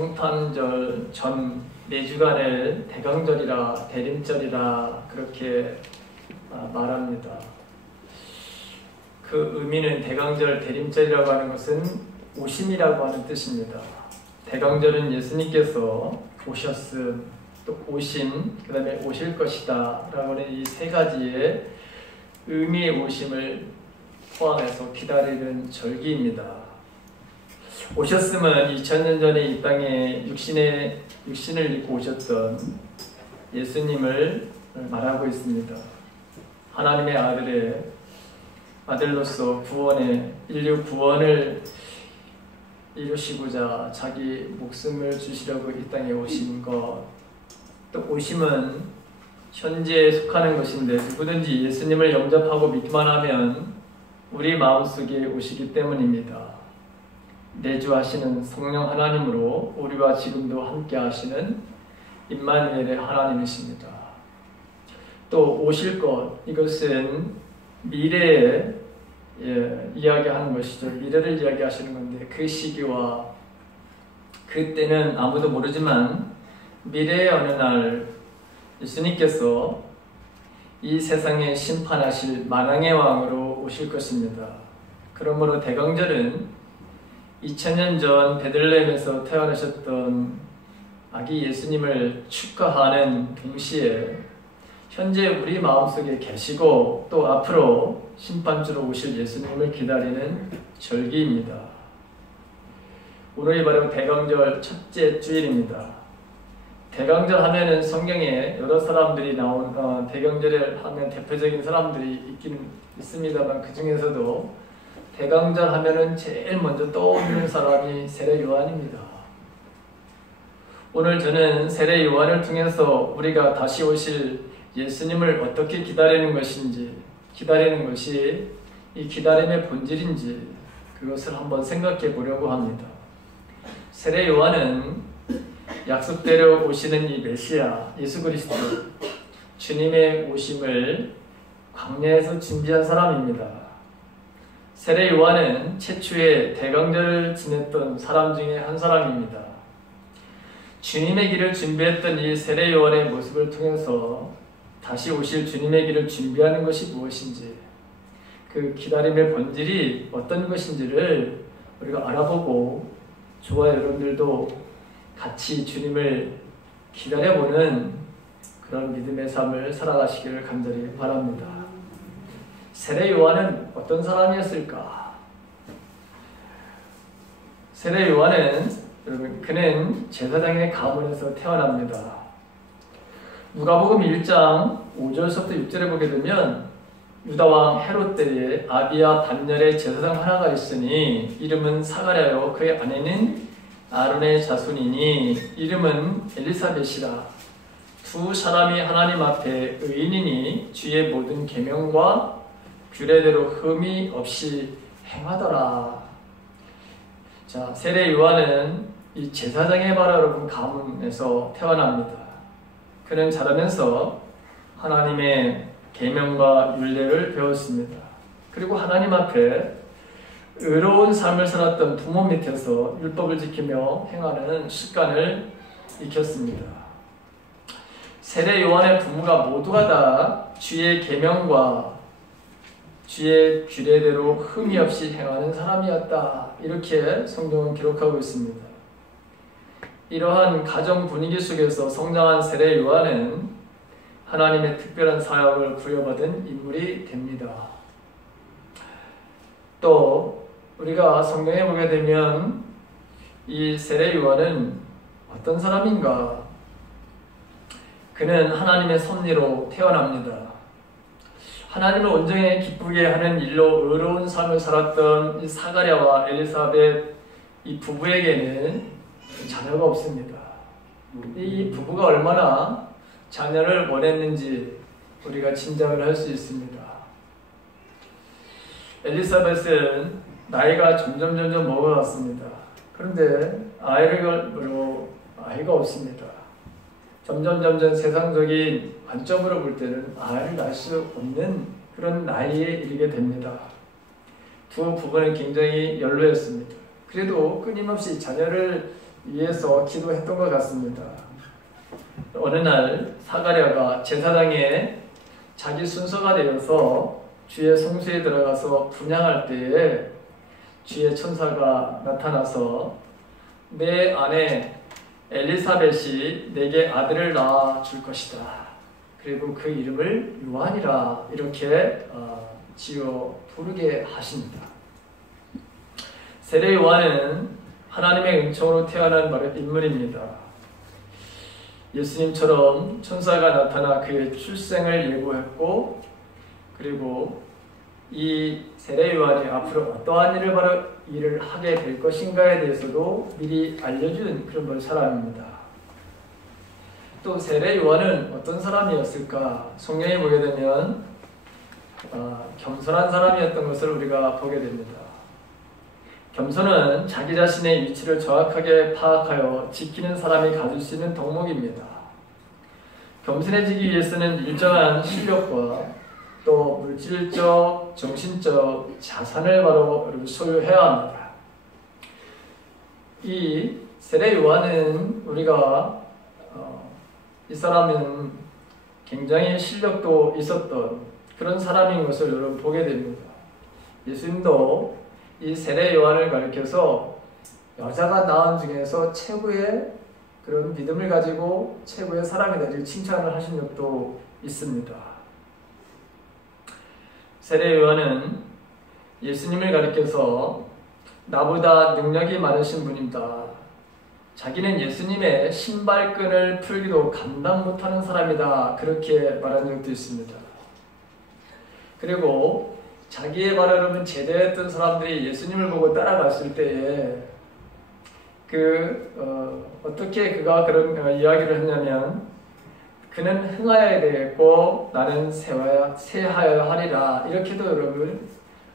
성탄절 전 4주간을 대강절이라 대림절이라 그렇게 말합니다. 그 의미는 대강절 대림절이라고 하는 것은 오심이라고 하는 뜻입니다. 대강절은 예수님께서 오셨음, 또 오심, 그 다음에 오실 것이다 라고 하는 이 3가지의 의미의 오심을 포함해서 기다리는 절기입니다. 오셨음은 2000년 전에 이 땅에 육신을 입고 오셨던 예수님을 말하고 있습니다. 하나님의 아들로서 인류 구원을 이루시고자 자기 목숨을 주시려고 이 땅에 오신 것, 또 오심은 현재에 속하는 것인데 누구든지 예수님을 영접하고 믿기만 하면 우리 마음속에 오시기 때문입니다. 내주하시는 성령 하나님으로 우리와 지금도 함께 하시는 임마누엘의 하나님이십니다. 또 오실 것, 이것은 미래에 이야기하는 것이죠. 미래를 이야기하시는 건데 그 시기와 그때는 아무도 모르지만 미래의 어느 날 예수님께서 이 세상에 심판하실 만왕의 왕으로 오실 것입니다. 그러므로 대강절은 2000년 전 베들레헴에서 태어나셨던 아기 예수님을 축하하는 동시에 현재 우리 마음속에 계시고 또 앞으로 심판주로 오실 예수님을 기다리는 절기입니다. 오늘이 바로 대강절 첫째 주일입니다. 대강절 하면은 성경에 여러 사람들이 대강절을 하면 대표적인 사람들이 있긴 있습니다만 그 중에서도 대강절 하면은 제일 먼저 떠오르는 사람이 세례 요한입니다. 오늘 저는 세례 요한을 통해서 우리가 다시 오실 예수님을 어떻게 기다리는 것인지, 기다리는 것이 이 기다림의 본질인지 그것을 한번 생각해 보려고 합니다. 세례 요한은 약속대로 오시는 이 메시아 예수 그리스도 주님의 오심을 광야에서 준비한 사람입니다. 세례 요한은 최초의 대강절을 지냈던 사람 중에 한 사람입니다. 주님의 길을 준비했던 이 세례 요한의 모습을 통해서 다시 오실 주님의 길을 준비하는 것이 무엇인지, 그 기다림의 본질이 어떤 것인지를 우리가 알아보고 저와 여러분들도 같이 주님을 기다려보는 그런 믿음의 삶을 살아가시기를 간절히 바랍니다. 세례 요한은 어떤 사람이었을까? 세례 요한은 여러분 그는 제사장의 가문에서 태어납니다. 누가복음 1장 5절부터 6절에 보게 되면 유다왕 헤롯 때에 아비야 반열에 제사장 하나가 있으니 이름은 사가랴요 그의 아내는 아론의 자손이니 이름은 엘리사벳이라. 두 사람이 하나님 앞에 의인이니 주의 모든 계명과 규례대로 흠이 없이 행하더라. 자, 세례 요한은 이 제사장의 바로 여러분 가문에서 태어납니다. 그는 자라면서 하나님의 계명과 율례를 배웠습니다. 그리고 하나님 앞에 의로운 삶을 살았던 부모 밑에서 율법을 지키며 행하는 습관을 익혔습니다. 세례 요한의 부모가 모두가 다 주의 계명과 주의 규례대로 흠이 없이 행하는 사람이었다. 이렇게 성경은 기록하고 있습니다. 이러한 가정 분위기 속에서 성장한 세례 요한은 하나님의 특별한 사역을 부여받은 인물이 됩니다. 또 우리가 성경에 보게 되면 이 세례 요한은 어떤 사람인가? 그는 하나님의 섭리로 태어납니다. 하나님을 온전히 기쁘게 하는 일로 의로운 삶을 살았던 이 사가랴와 엘리사벳 이 부부에게는 자녀가 없습니다. 이 부부가 얼마나 자녀를 원했는지 우리가 짐작을 할 수 있습니다. 엘리사벳은 나이가 점점 먹어갔습니다. 그런데 아이가 없습니다. 점점 세상적인 관점으로 볼 때는 아이를 낳을 수 없는 그런 나이에 이르게 됩니다. 두 부부는 굉장히 연로했습니다. 그래도 끊임없이 자녀를 위해서 기도했던 것 같습니다. 어느 날 사가랴가 제사장에 자기 순서가 되어서 주의 성소에 들어가서 분향할 때에 주의 천사가 나타나서 내 아내 엘리사벳이 내게 아들을 낳아 줄 것이다. 그리고 그 이름을 요한이라 이렇게 지어 부르게 하십니다. 세례 요한은 하나님의 은총으로 태어난 인물입니다. 예수님처럼 천사가 나타나 그의 출생을 예고했고, 그리고 이 세례 요한이 앞으로 어떠한 일을 하게 될 것인가에 대해서도 미리 알려준 그런 사람입니다. 또 세례 요한은 어떤 사람이었을까? 성경에 보게 되면 겸손한 사람이었던 것을 우리가 보게 됩니다. 겸손은 자기 자신의 위치를 정확하게 파악하여 지키는 사람이 가질 수 있는 덕목입니다. 겸손해지기 위해서는 일정한 실력과 또 물질적, 정신적 자산을 바로 소유해야 합니다. 이 세례 요한은 우리가 이 사람은 굉장히 실력도 있었던 그런 사람인 것을 여러분 보게 됩니다. 예수님도 이 세례 요한을 가리켜서 여자가 낳은 중에서 최고의 그런 믿음을 가지고 최고의 사람이다 칭찬을 하신 적도 있습니다. 세례 요한은 예수님을 가리켜서 나보다 능력이 많으신 분이다. 자기는 예수님의 신발끈을 풀기도 감당 못하는 사람이다. 그렇게 말한 적도 있습니다. 그리고 자기의 발언은 제대했던 사람들이 예수님을 보고 따라갔을 때에 어떻게 그가 그런 이야기를 했냐면, 그는 흥하여야 되겠고 나는 쇠하여야 하리라. 이렇게도 여러분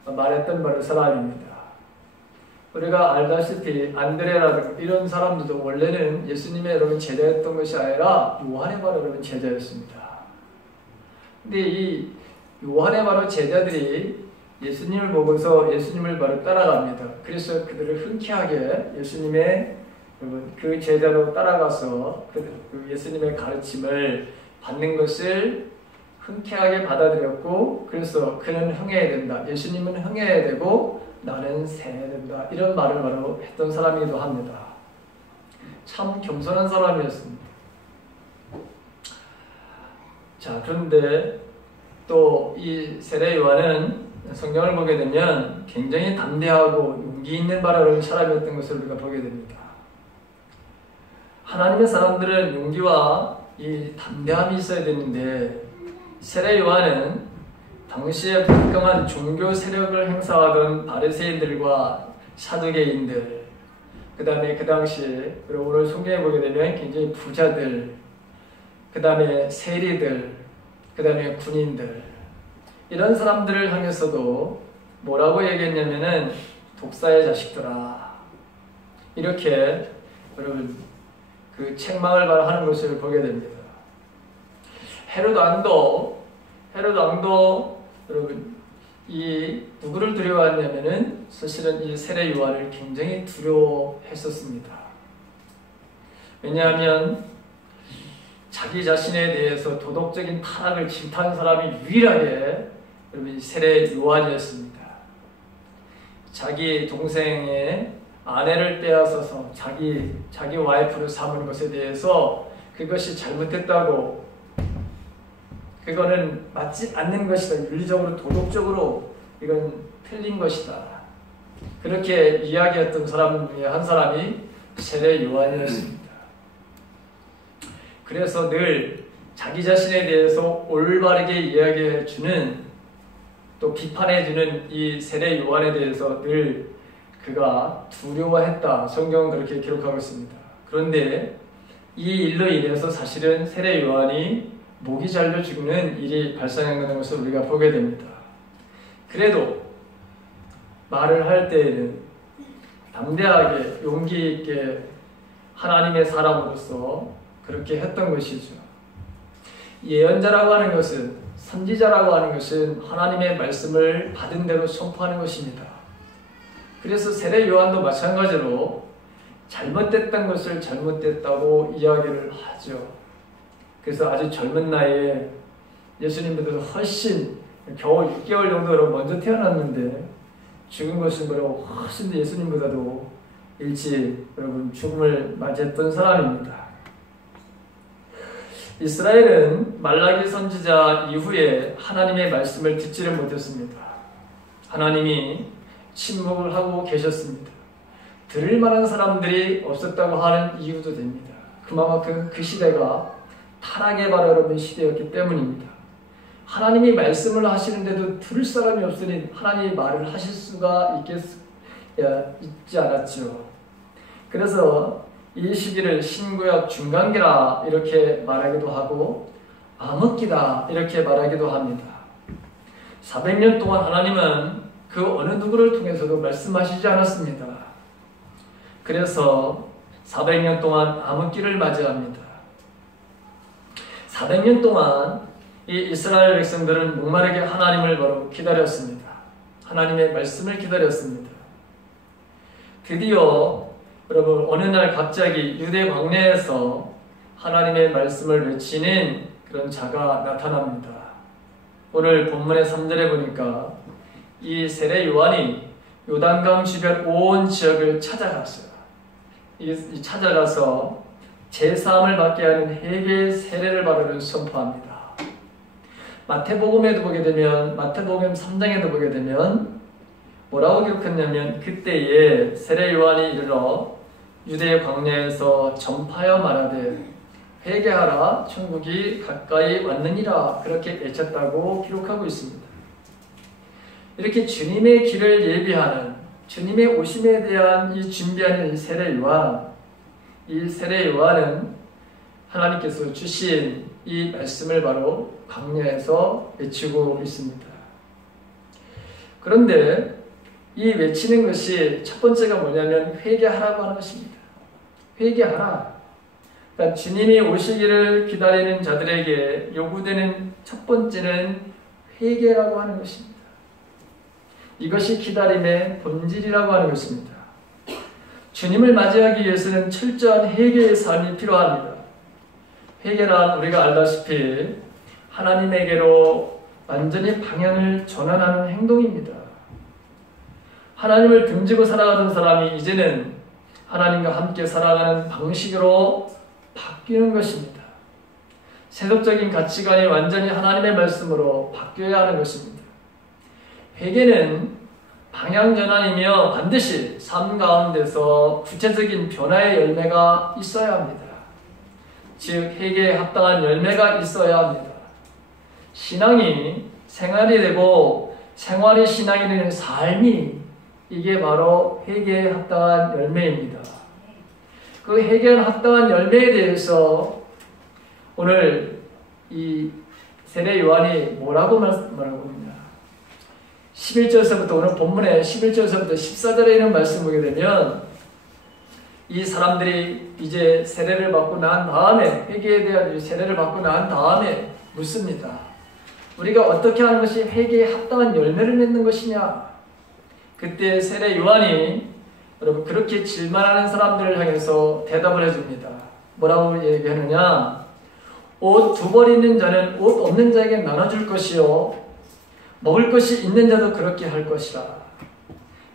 말했던 사람입니다. 우리가 알다시피 안드레라든가 이런 사람들도 원래는 예수님의 여러분 제자였던 것이 아니라 요한의 바로 여러분 제자였습니다. 근데 이 요한의 바로 제자들이 예수님을 보고서 예수님을 바로 따라갑니다. 그래서 그들을 흔쾌하게 예수님의 그 제자로 따라가서 그 예수님의 가르침을 받는 것을 흔쾌하게 받아들였고, 그래서 그는 흥해야 된다. 예수님은 흥해야 되고 나는 세야 된다. 이런 말을 바로 했던 사람이기도 합니다. 참 겸손한 사람이었습니다. 자, 그런데 또 이 세례 요한은 성경을 보게 되면 굉장히 담대하고 용기 있는 바라는 사람이었던 것을 우리가 보게 됩니다. 하나님의 사람들은 용기와 이 담대함이 있어야 되는데, 세례 요한은 당시에 불강한 종교 세력을 행사하던 바리새인들과 사두개인들, 그 다음에 그 당시에 오늘 성경에 보게 되면 굉장히 부자들, 그 다음에 세리들, 그 다음에 군인들, 이런 사람들을 향해서도 뭐라고 얘기했냐면은 독사의 자식들아, 이렇게 여러분 그 책망을 하는 것을 보게 됩니다. 헤롯 왕도 여러분 이 누구를 두려워했냐면은 사실은 이 세례 요한을 굉장히 두려워했었습니다. 왜냐하면 자기 자신에 대해서 도덕적인 타락을 질타한 사람이 유일하게 여러분 세례 요한이었습니다. 자기 동생의 아내를 빼앗아서 자기 와이프를 삼은 것에 대해서 그것이 잘못됐다고, 그거는 맞지 않는 것이다, 윤리적으로 도덕적으로 이건 틀린 것이다, 그렇게 이야기했던 사람 중에 한 사람이 세례 요한이었습니다. 그래서 늘 자기 자신에 대해서 올바르게 이야기해주는, 또 비판해주는 이 세례 요한에 대해서 늘 그가 두려워했다, 성경은 그렇게 기록하고 있습니다. 그런데 이 일로 인해서 사실은 세례 요한이 목이 잘려 죽는 일이 발생하는 것을 우리가 보게 됩니다. 그래도 말을 할 때에는 담대하게 용기 있게 하나님의 사람으로서 그렇게 했던 것이죠. 예언자라고 하는 것은, 선지자라고 하는 것은 하나님의 말씀을 받은 대로 선포하는 것입니다. 그래서 세례 요한도 마찬가지로 잘못됐던 것을 잘못됐다고 이야기를 하죠. 그래서 아주 젊은 나이에 예수님보다 훨씬 겨우 6개월 정도로 먼저 태어났는데 죽은 것은 바로 훨씬 더 예수님보다도 일찍 여러분 죽음을 맞이했던 사람입니다. 이스라엘은 말라기 선지자 이후에 하나님의 말씀을 듣지를 못했습니다. 하나님이 침묵을 하고 계셨습니다. 들을 만한 사람들이 없었다고 하는 이유도 됩니다. 그만큼 그 시대가 타락의 바로 여러분 시대였기 때문입니다. 하나님이 말씀을 하시는데도 들을 사람이 없으니 하나님이 말을 하실 수가 있지 않았죠. 그래서 이 시기를 신구약 중간기라 이렇게 말하기도 하고 암흑기다 이렇게 말하기도 합니다. 400년 동안 하나님은 그 어느 누구를 통해서도 말씀하시지 않았습니다. 그래서 400년 동안 암흑기를 맞이합니다. 400년 동안 이 이스라엘 백성들은 목마르게 하나님을 바로 기다렸습니다. 하나님의 말씀을 기다렸습니다. 드디어 여러분 어느 날 갑자기 유대 광야에서 하나님의 말씀을 외치는 그런 자가 나타납니다. 오늘 본문의 3절에 보니까 이 세례 요한이 요단강 주변 온 지역을 찾아갔어요. 찾아가서 제사함을 받게 하는 회개의 세례를 바로 선포합니다. 마태복음에도 보게 되면 마태복음 3장에도 보게 되면 뭐라고 기록했냐면 그때에 세례 요한이 이르러 유대 광야에서 전파하여 말하되 회개하라 천국이 가까이 왔느니라 그렇게 외쳤다고 기록하고 있습니다. 이렇게 주님의 길을 예비하는 주님의 오심에 대한 이 준비하는 이 세례 요한, 이 세례 요한은 하나님께서 주신 이 말씀을 바로 광야에서 외치고 있습니다. 그런데 이 외치는 것이 첫 번째가 뭐냐면 회개하라고 하는 것입니다. 회개하라. 그러니까 주님이 오시기를 기다리는 자들에게 요구되는 첫 번째는 회개라고 하는 것입니다. 이것이 기다림의 본질이라고 하는 것입니다. 주님을 맞이하기 위해서는 철저한 회개의 삶이 필요합니다. 회개란 우리가 알다시피 하나님에게로 완전히 방향을 전환하는 행동입니다. 하나님을 등지고 살아가던 사람이 이제는 하나님과 함께 살아가는 방식으로 바뀌는 것입니다. 세속적인 가치관이 완전히 하나님의 말씀으로 바뀌어야 하는 것입니다. 회개는 방향전환이며 반드시 삶 가운데서 구체적인 변화의 열매가 있어야 합니다. 즉 회개에 합당한 열매가 있어야 합니다. 신앙이 생활이 되고 생활이 신앙이 되는 삶이 이게 바로 회개에 합당한 열매입니다. 그 회개에 합당한 열매에 대해서 오늘 이 세례 요한이 뭐라고 말하고 있냐 11절서부터 오늘 본문의 11절서부터 14절에 있는 말씀 보게 되면 이 사람들이 이제 세례를 받고 난 다음에 회개에 대한 세례를 받고 난 다음에 묻습니다. 우리가 어떻게 하는 것이 회개에 합당한 열매를 맺는 것이냐? 그때 세례 요한이 여러분 그렇게 질문하는 사람들을 향해서 대답을 해줍니다. 뭐라고 얘기하느냐? 옷 2벌 있는 자는 옷 없는 자에게 나눠줄 것이요 먹을 것이 있는 자도 그렇게 할 것이라.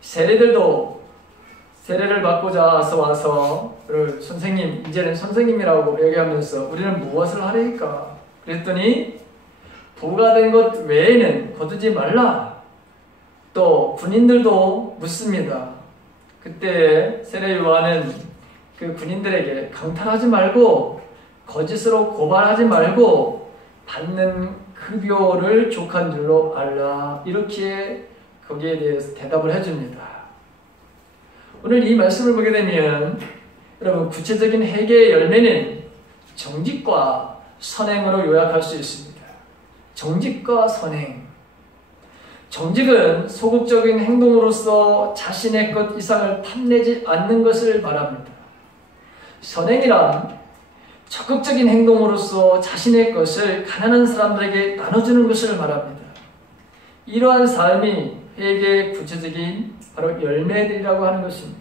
세례들도 세례를 받고자 와서 선생님 이제는 선생님이라고 얘기하면서 우리는 무엇을 하리까? 그랬더니 부과된 것 외에는 거두지 말라. 또 군인들도 묻습니다. 그때 세례 요한은 그 군인들에게 강탈하지 말고 거짓으로 고발하지 말고 받는 급여를 족한 줄로 알라. 이렇게 거기에 대해서 대답을 해줍니다. 오늘 이 말씀을 보게 되면 여러분 구체적인 회개의 열매는 정직과 선행으로 요약할 수 있습니다. 정직과 선행. 정직은 소극적인 행동으로서 자신의 것 이상을 탐내지 않는 것을 말합니다. 선행이란 적극적인 행동으로서 자신의 것을 가난한 사람들에게 나눠주는 것을 말합니다. 이러한 삶이 회개의 구체적인 바로 열매들이라고 하는 것입니다.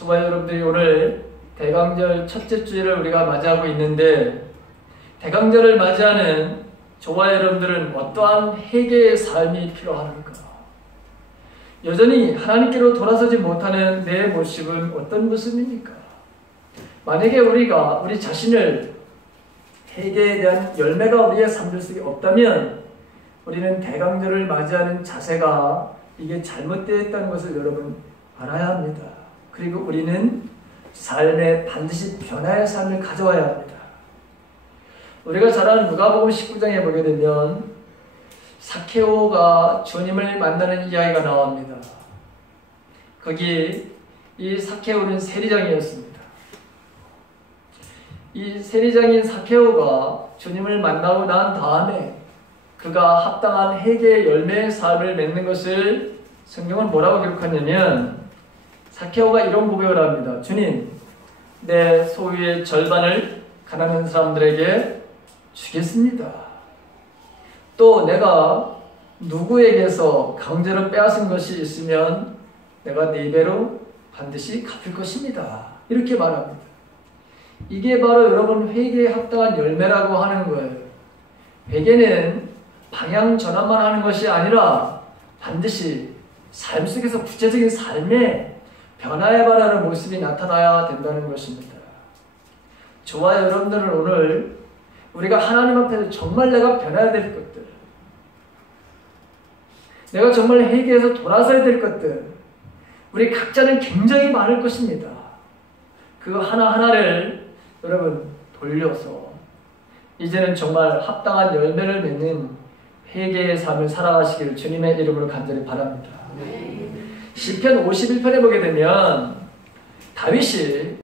저와 여러분들이 오늘 대강절 첫째 주일을 우리가 맞이하고 있는데, 대강절을 맞이하는 저와 여러분들은 어떠한 회개의 삶이 필요합니까? 여전히 하나님께로 돌아서지 못하는 내 모습은 어떤 모습입니까? 만약에 우리가 우리 자신을 회개에 대한 열매가 우리의 삶 속에 없다면 우리는 대강절을 맞이하는 자세가 이게 잘못되어 있다는 것을 여러분 알아야 합니다. 그리고 우리는 삶에 반드시 변화의 삶을 가져와야 합니다. 우리가 잘 아는 누가복음 19장에 보게 되면 사케오가 주님을 만나는 이야기가 나옵니다. 거기 이 사케오는 세리장이었습니다. 이 세리장인 사케오가 주님을 만나고 난 다음에 그가 합당한 회개의 열매의 삶을 맺는 것을 성경은 뭐라고 기록하냐면, 사케오가 이런 고백을 합니다. 주님, 내 소유의 절반을 가난한 사람들에게 주겠습니다. 또 내가 누구에게서 강제로 빼앗은 것이 있으면 내가 4배로 반드시 갚을 것입니다. 이렇게 말합니다. 이게 바로 여러분 회개에 합당한 열매라고 하는 거예요. 회개는 방향 전환만 하는 것이 아니라 반드시 삶 속에서 구체적인 삶에 변화에 바라는 모습이 나타나야 된다는 것입니다. 저와 여러분들은 오늘 우리가 하나님 앞에서 정말 내가 변해야 될 것들, 내가 정말 회개해서 돌아서야 될 것들, 우리 각자는 굉장히 많을 것입니다. 그 하나하나를 여러분 돌려서 이제는 정말 합당한 열매를 맺는 회개의 삶을 살아가시기를 주님의 이름으로 간절히 바랍니다. 시편 51편에 보게 되면 다윗이